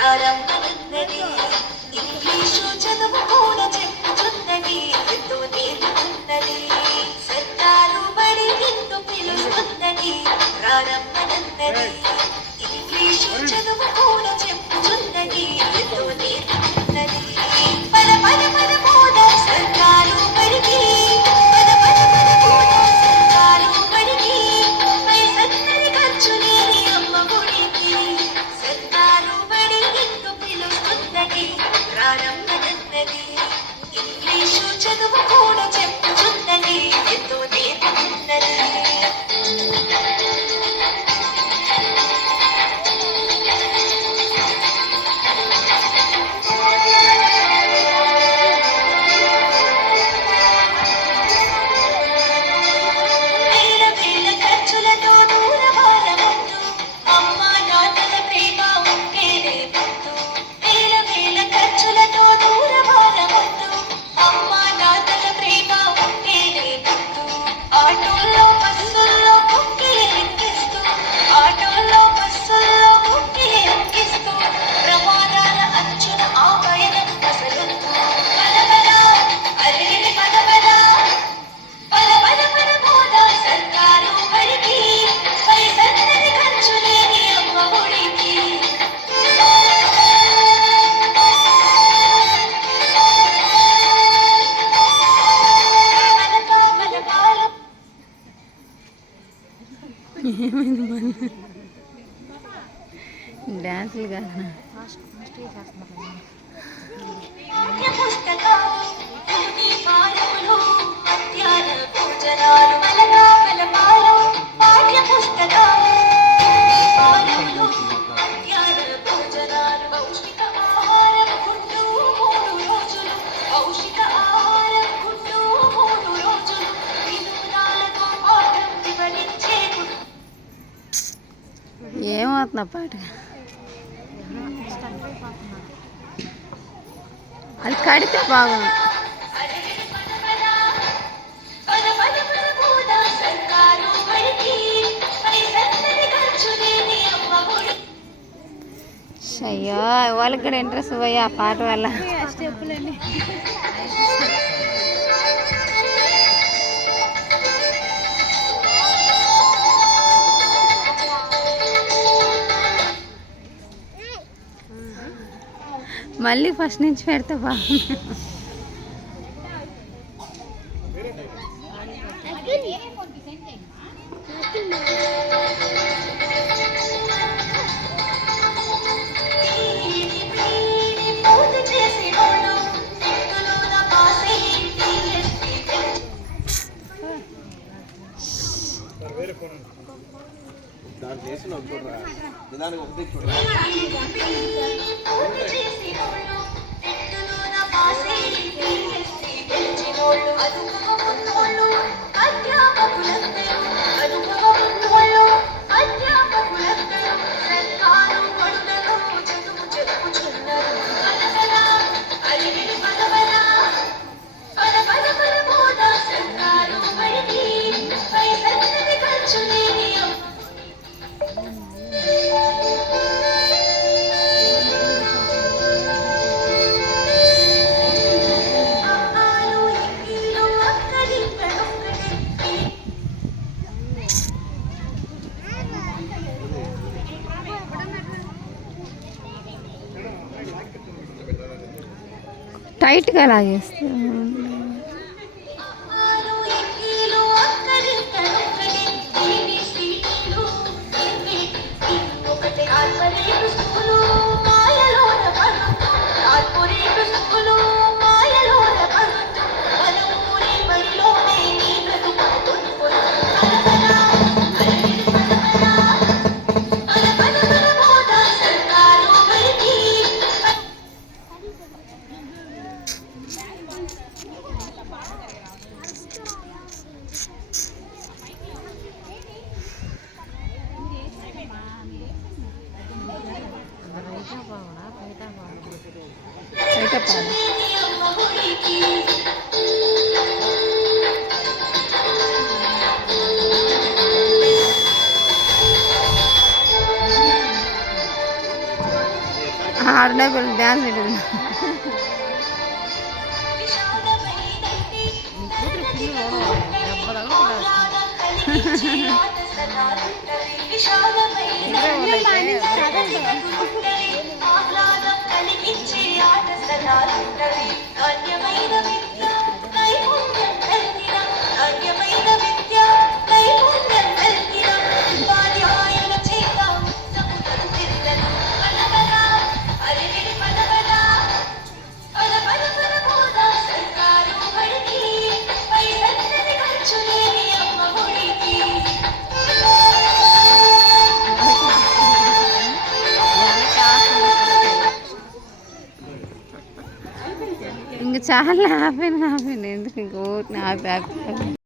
ప్రారంభమన్నది English చదువు కూడా చెప్పుచున్నది ఎంతో నేర్పుతున్నది సర్కారు బడి నిన్ను పిలుస్తున్నది ప్రారంభమన్నది ఇంగ్లీషు చదువు కూడా చెప్పుచున్నది ఎంతో నేర్పుతున్నది పద పద పద పోద సర్కారు బడికి పద పద పద పోద సర్కారు బడికి పైసన్నది ఖర్చు లేని అమ్మ గుడికి సర్కారు బడి నిన్ను పిలుస్తున్నది ప్రారంభమన్నది ఇంగ్లీషు చదువు కూడా చెప్పుచున్నది ఎంతో నేర్పుతున్నది డాన్సులు కాదు ఏమవుతున్నా పాట అది కడితే బాగుంది అయ్యో వాళ్ళకి కూడా ఇంట్రెస్ట్ పోయి ఆ పాట వల్ల స్టెప్పులన్నీ మళ్ళీ ఫస్ట్ నుంచి పెడితే బాగుంది టైట్గా లాగేస్తే పాటలే పిల్లలు డ్యాన్స్ పెట్టింది. విశాలమైనది తరగతి గదులున్నవి, ఆహ్లాదం కలిగించే ఆట స్థలాలున్నవి. విశాలమైనది తరగతి గదులున్నవి, ఆహ్లాదం కలిగించే ఆట స్థలాలున్నవి. నాణ్యమైన విద్య నైపుణ్యం కలిగిన, నాణ్యమైన విద్య నైపుణ్యం కలిగిన ఉపాధ్యాయుల చేత ఉత్తములను పిల్లలు. పలవరా, అరెరె పలవరా, పల పల పల పోదాం సర్కారు బడికి, పైసన్నది ఖర్చు లేని అమ్మ ఒడికి. ఇంక చాలా ఆపండి ఎందుకు ఇంక ఊరిని ఆపి